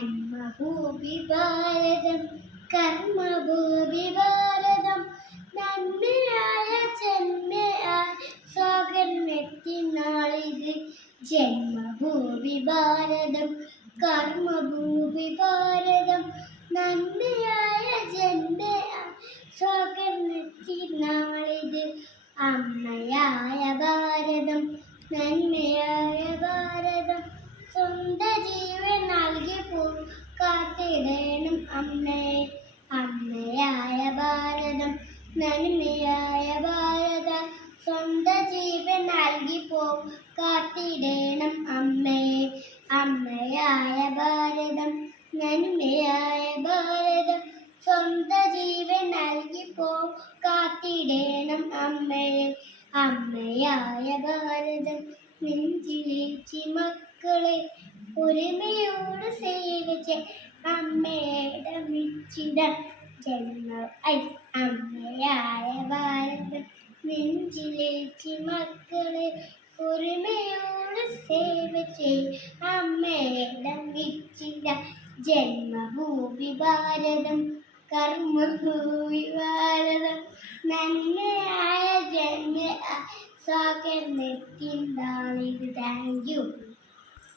ജന്മഭൂമി ഭാരതം കർമ്മഭൂമി ഭാരതം നന്മയായ ജന്മയായ സ്വാഗതമെത്തി നാളിത് ജന്മഭൂമി ഭാരതം കർമ്മഭൂമി ഭാരതം നന്മയായ ജന്മയായ സ്വാഗതമെത്തി നാളിത് അമ്മയായ ഭാരതം നന്മയായ ഭാരതം സ്വന്തം ജീവൻ നൽകി കാത്തിടണം അമ്മേ അമ്മയായ ഭാരതം നന്മയായ ഭാരതം സ്വന്തം ജീവൻ നൽകി കാത്തിടണം അമ്മേ അമ്മയായ ഭാരതം നന്മയായ ഭാരതം സ്വന്തം ജീവൻ നൽകി കാത്തിടണം അമ്മേ അമ്മയായ ഭാരതം നെഞ്ചിലേച്ചി മക്കളെ ഒരുമയോട് സേവിച്ച് അമ്മയുടെ മിച്ചിട ജന്മ അമ്മയായ ഭാരതം നെഞ്ചിലേച്ചി മക്കളെ ഒരുമയോട് സേവിച്ച് അമ്മയുടെ മിച്ചിട ജന്മഭൂമി ഭാരതം കർമ്മഭൂമി ഭാരതം നന്മയായ ജന്മ സ്വാഗതത്തിൻ താങ്ക് യു.